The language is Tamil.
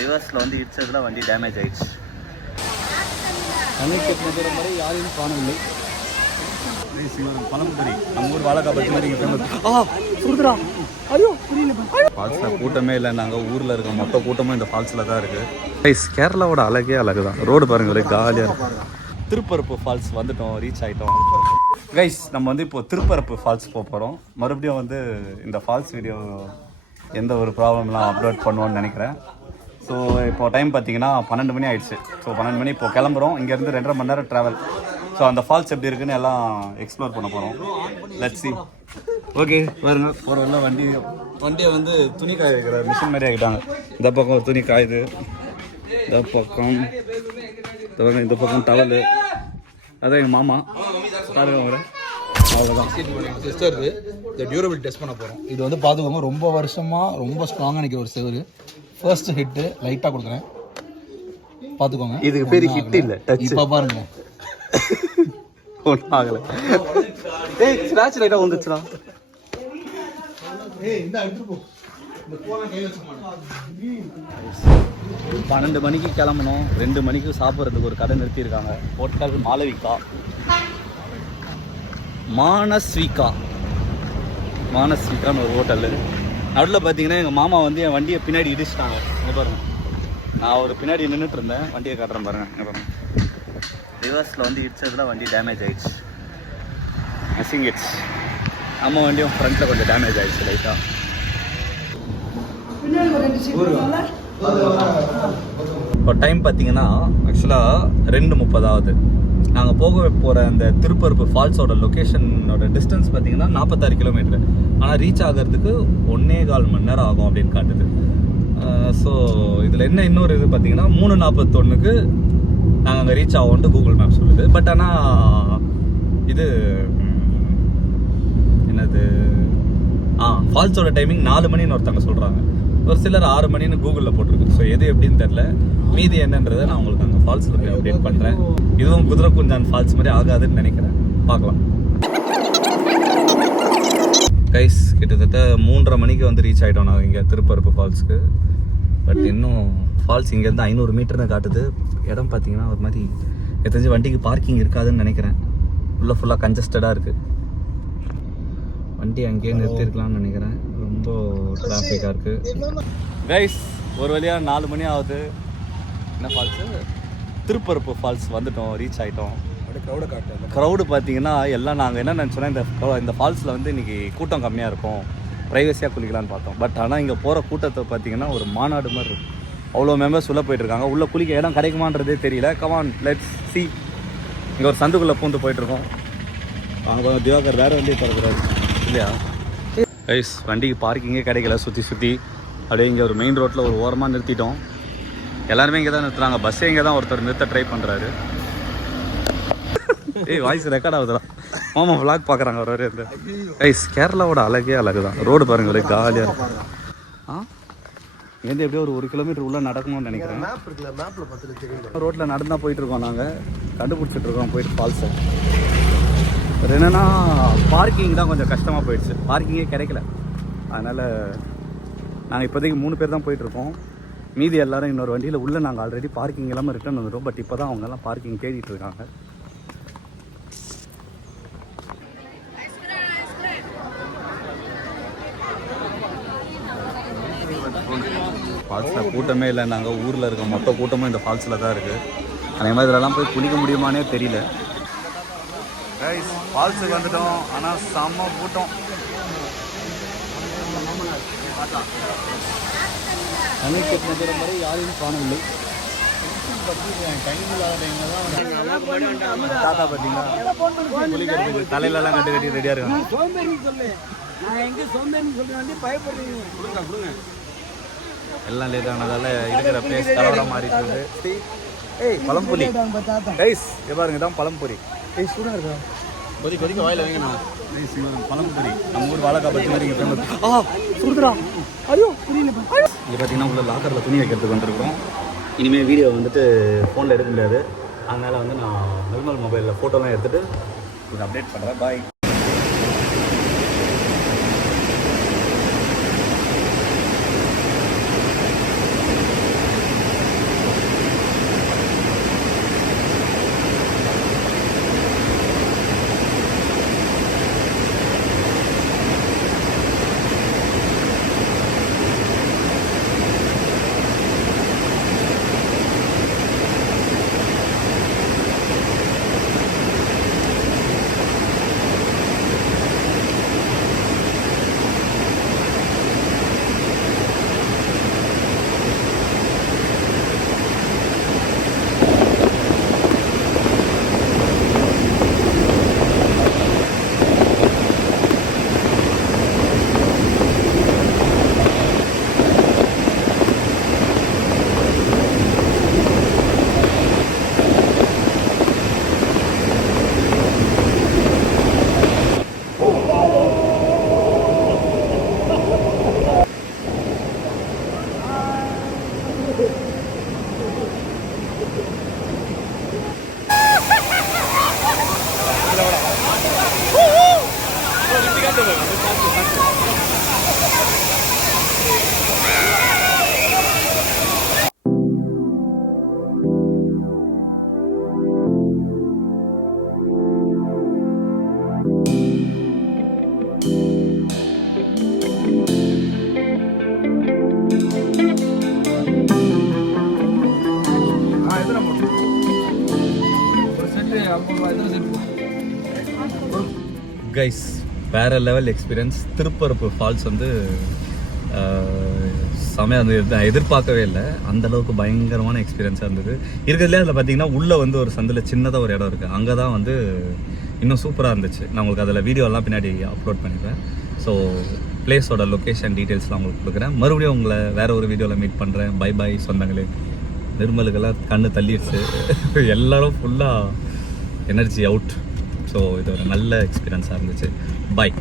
ரிவர்ஸில் வந்து இடிச்சதுல வண்டி டேமேஜ் ஆயிடுச்சு. அணை கட்டின வரை யாரையும் காணவில்லை. பழம்புரி நம்ம ஊர் வாழைக்காய் பற்றி மாதிரி ஃபேமஸ் கூட்டமே இல்லை நாங்கள் ஊரில் இருக்க மொத்த கூட்டமும் இந்த ஃபால்ஸில் தான் இருக்குது கைஸ் கேரளாவோட அழகே அழகு தான் ரோடு பாருங்க ஒரே காலியாக இருக்கும் திருப்பரப்பு ஃபால்ஸ் வந்துட்டோம் ரீச் ஆகிட்டோம் கைஸ் நம்ம வந்து இப்போ திருப்பரப்பு ஃபால்ஸ் போக போகிறோம் மறுபடியும் வந்து இந்த ஃபால்ஸ் வீடியோ எந்த ஒரு ப்ராப்ளம்லாம் அப்லோட் பண்ணுவோம்னு நினைக்கிறேன். ஸோ இப்போ டைம் பார்த்தீங்கன்னா பன்னெண்டு மணி ஆயிடுச்சு. ஸோ பன்னெண்டு மணி இப்போ கிளம்புறோம். இங்கேருந்து ரெண்டரை மணி நேரம் ட்ராவல் ஸோ அந்த ஃபால்ஸ் எப்படி இருக்குன்னு எல்லாம் எக்ஸ்ப்ளோர் பண்ண போகிறோம் லெட்ஸ் சி ஓகே வருங்க ஒரு வண்டி வண்டியை வந்து துணி காய வைக்கிற மிஷின் மாதிரி ஆகிட்டாங்க இந்த பக்கம் ஒரு துணி காயுது. இந்த பக்கம் இந்த பக்கம் இந்த பக்கம் டவலு அதான் எங்கள் மாமா. பாருங்க அவரை. அவ்வளோதான் இருக்குது இந்த டியூரபிள் டெஸ்ட் பண்ண போகிறோம் இது வந்து பார்த்துக்கோங்க ரொம்ப வருஷமாக ரொம்ப ஸ்ட்ராங்காக நிற்கிற ஒரு செவரு. ஃபர்ஸ்ட் ஹிட்டு லைட்டாக கொடுக்குறேன். பார்த்துக்கோங்க. இதுக்கு பேர் ஹிட் இல்லை டச் இப்போ பாருங்க. ஒன்றும் ஆகலை. ஏய் ஸ்க்ராட்ச் லைட்டாக வந்துச்சுடா பன்னெண்டு மணிக்கு கிளம்பணும். ரெண்டு மணிக்கு சாப்பிட்றதுக்கு ஒரு கடை நிறுத்தியிருக்காங்க. ஹோட்டல் மாளவிகா. மானஸ்விகா. மானஸ்விகான்னு ஒரு ஹோட்டலு. நடுவில் பார்த்தீங்கன்னா எங்கள் மாமா வந்து என் வண்டியை பின்னாடி இடிச்சிட்டாங்க. இங்கே பாருங்க. நான் ஒரு பின்னாடி நின்றுட்டு இருந்தேன். வண்டியை காட்டுறேன் பாருங்க. இங்கே பாருங்க. ரிவர்ஸில் வந்து இடிச்சதுல வண்டி டேமேஜ் ஆயிடுச்சு. மிஸ்ஸிங் இட்ஸ் நம்ம வண்டியும் ஃப்ரண்ட்டில் கொஞ்சம் டேமேஜ் ஆயிடுச்சு லைட்டாக இப்போ டைம் பார்த்தீங்கன்னா ஆக்சுவலாக ரெண்டு முப்பதாவது. நாங்கள் போக போகிற அந்த திருப்பரப்பு ஃபால்ஸோட லொக்கேஷனோட டிஸ்டன்ஸ் பார்த்தீங்கன்னா நாற்பத்தாறு கிலோமீட்டர் ஆனால் ரீச் ஆகிறதுக்கு ஒன்னே கால் மணி நேரம் ஆகும் அப்படின்னு காட்டுது. ஸோ இதில் என்ன இன்னொரு இது பார்த்தீங்கன்னா மூணு நாற்பத்தொன்னுக்கு நாங்கள் அங்கே ரீச் ஆகும்ட்டு கூகுள் மேப் சொல்லுது. பட் ஆனால் இது என்னது? ஆ ஃபால்ஸோட டைமிங் நாலு மணின்னு ஒருத்தவங்க சொல்கிறாங்க ஒரு சிலர் ஆறு மணின்னு கூகுளில் போட்டிருக்கு. ஸோ எது எப்படின்னு தெரில மீதி என்னன்றதை நான் உங்களுக்கு அங்கே ஃபால்ஸில் போய் அப்டேட் பண்ணுறேன் இதுவும் குதிரை குஞ்சான் ஃபால்ஸ் மாதிரி ஆகாதுன்னு நினைக்கிறேன். பார்க்கலாம். கைஸ் கிட்டத்தட்ட மூன்றரை மணிக்கு வந்து ரீச் ஆகிட்டோம் நாங்கள் இங்கே திருப்பரப்பு ஃபால்ஸ்க்கு பட் இன்னும் ஃபால்ஸ் இங்கேருந்து ஐநூறு மீட்டர்னு காட்டுது. இடம் பார்த்தீங்கன்னா ஒரு மாதிரி எனக்கு தெரிஞ்சு வண்டிக்கு பார்க்கிங் இருக்காதுன்னு நினைக்கிறேன். உள்ளே ஃபுல்லாக கன்ஜஸ்டடாக இருக்குது வண்டி அங்கேயே நிறுத்திருக்கலாம்னு நினைக்கிறேன். டிராஃபிக்காக இருக்குது கைஸ் ஒரு வழியாக நாலு மணி ஆகுது. என்ன ஃபால்ஸு திருப்பரப்பு ஃபால்ஸ் வந்துட்டோம் ரீச் ஆகிட்டோம் க்ரௌடை க்ரௌடு பார்த்தீங்கன்னா எல்லாம் நாங்கள் என்ன நினச்சோன்னா இந்த இந்த ஃபால்ஸில் வந்து இன்னைக்கு கூட்டம் கம்மியாக இருக்கும். ப்ரைவசியாக குளிக்கலாம்னு பார்த்தோம். பட் ஆனால் இங்கே போகிற கூட்டத்தை பார்த்தீங்கன்னா ஒரு மாநாடு மாதிரி இருக்கு அவ்வளோ மெம்பர்ஸ் உள்ளே போயிட்டு இருக்காங்க. உள்ளே குளிக்க இடம் கிடைக்குமான்றதே தெரியல. கமான் லெட்ஸ் சி இங்கே ஒரு சந்துக்குள்ளே பூந்து போயிட்டுருக்கோம் அங்கே திவாகர் வேறு வண்டியை திறக்கிறாரு. இல்லையா? கைஸ் வண்டிக்கு பார்க்கிங்கே கிடைக்கல. சுற்றி சுற்றி அப்படியே இங்கே ஒரு மெயின் ரோட்டில் ஒரு ஓரமாக நிறுத்திட்டோம். எல்லாருமே இங்கே தான் நிறுத்துறாங்க. பஸ்ஸே இங்கே தான் ஒருத்தர் நிறுத்த ட்ரை பண்ணுறாரு ஏய் வாய்ஸ் ரெக்கார்ட் ஆகுதுடா. மாமா vlog பார்க்குறாங்க ஒரு வரையும் இந்த கைஸ் கேரளாவோட அழகே அழகு தான் ரோடு பாருங்க ஒரே காலியாக இருக்கும் ஆ? இங்கேருந்து எப்படியோ ஒரு ஒரு கிலோமீட்டர் உள்ளே நடக்கணும்னு நினைக்கிறேன். மேப் இருக்குல்ல மேப்பில் பார்த்துட்டு தெரியும் ரோட்டில் நடந்தா போயிட்டு இருக்கோம் நாங்கள் கண்டுபிடிச்சிட்டு இருக்கோம் போயிட்டு ஃபால்ஸை வேறு என்னன்னா பார்க்கிங் தான் கொஞ்சம் கஷ்டமாக போயிடுச்சு. பார்க்கிங்கே கிடைக்கல. அதனால் நாங்கள் இப்போதைக்கு மூணு பேர் தான் போயிட்டுருக்கோம். மீதி எல்லாரும் இன்னொரு வண்டியில் உள்ளே நாங்கள் ஆல்ரெடி பார்க்கிங் இல்லாமல் ரிட்டர்ன் வந்துடும் பட் இப்போ தான் அவங்கெல்லாம் பார்க்கிங் தேடிட்டு இருக்காங்க. ஃபால்ஸில் கூட்டமே இல்லை. நாங்கள் ஊரில் இருக்க மொத்த கூட்டமும் இந்த ஃபால்ஸில் தான் இருக்குது அதே மாதிரி இதெல்லாம் போய் குளிக்க முடியுமானே தெரியல. கைஸ் ஃபால்ஸுக்கு வந்துட்டோம் ஆனால் செம்ம கூட்டம் அணை கட்டின வரை யாரையும் காணவில்லை தாத்தா பார்த்தீங்களா தலையிலலாம் கட்டு கட்டி ரெடியாக இருக்காங்க எல்லாம் லேட் ஆனதால இருக்கிற பிளேஸ் கலவர மாறிட்டு ஏய் கைஸ் இங்க பாருங்க இதான் பழம்புரி ஏய் சூடா இருக்கா? கொதி கொதிக்க வாயில வைங்கண்ணா கைஸ் பழம்புரி நம்ம ஊர் வாழைக்காய் பற்றி மாதிரி இங்கே ஃபேமஸ் ஆ சுடுறா ஐயோ புரியல. இங்கே பார்த்தீங்கன்னா உள்ள லாக்கரில் துணி வைக்கிறதுக்கு வந்திருக்கிறோம். இனிமேல் வீடியோ வந்துட்டு ஃபோனில் எடுக்க முடியாது. அதனால் வந்து நான் நார்மல் மொபைலில் ஃபோட்டோலாம் எடுத்துகிட்டு இதை அப்டேட் பண்ணுறேன் பாய் கைஸ் வேற லெவல் எக்ஸ்பீரியன்ஸ் திருப்பரப்பு ஃபால்ஸ் வந்து செமையாக இருந்தது. நான் எதிர்பார்க்கவே இல்லை. அந்தளவுக்கு பயங்கரமான எக்ஸ்பீரியன்ஸாக இருந்தது. இருக்கிறதுலே அதில் பார்த்தீங்கன்னா உள்ளே வந்து ஒரு சந்தில் சின்னதாக ஒரு இடம் இருக்குது அங்கே தான் வந்து இன்னும் சூப்பராக இருந்துச்சு. நான் உங்களுக்கு அதில் வீடியோலாம் பின்னாடி அப்லோட் பண்ணிடுறேன். ஸோ பிளேஸோட லொக்கேஷன் டீட்டெயில்ஸ்லாம் உங்களுக்கு கொடுக்குறேன். மறுபடியும் உங்களை வேறு ஒரு வீடியோவில் மீட் பண்ணுறேன் பை பை சொந்தங்களே. நிர்மலுக்கெல்லாம் கண்ணு தள்ளிடுச்சு. எல்லாரும் ஃபுல்லாக எனர்ஜி அவுட் ஸோ இது ஒரு நல்ல எக்ஸ்பீரியன்ஸாக இருந்துச்சு. பை